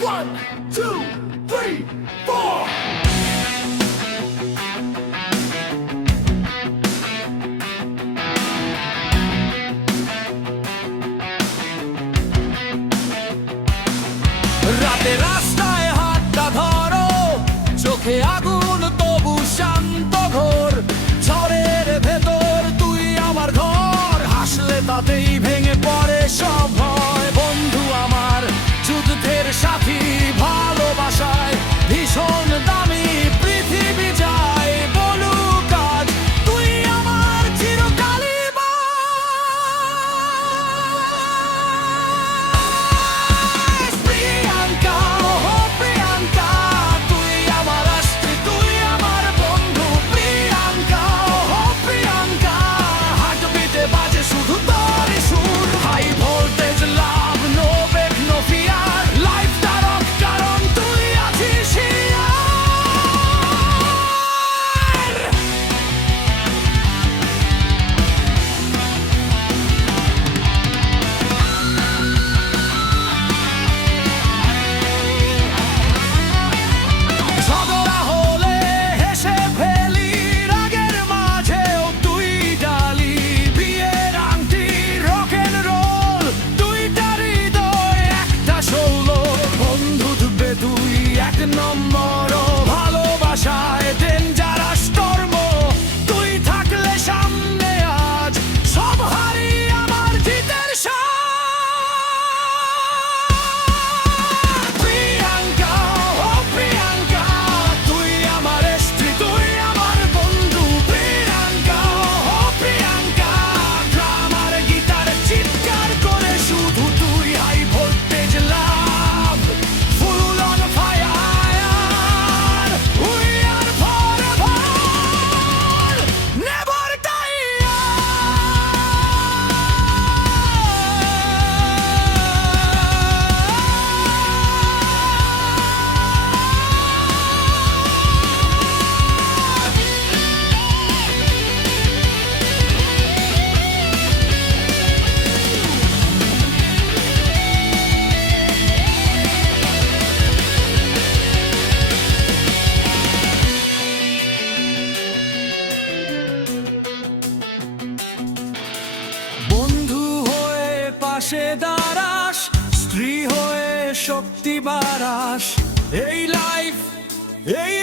One, two, three, four. রাতে রাস্তায় হাতটা ধরো চোখে আগুন তবু শান্ত এসে দাঁড়াস স্ত্রী হয়ে শক্তি বাড়াস। এই লাইফ এই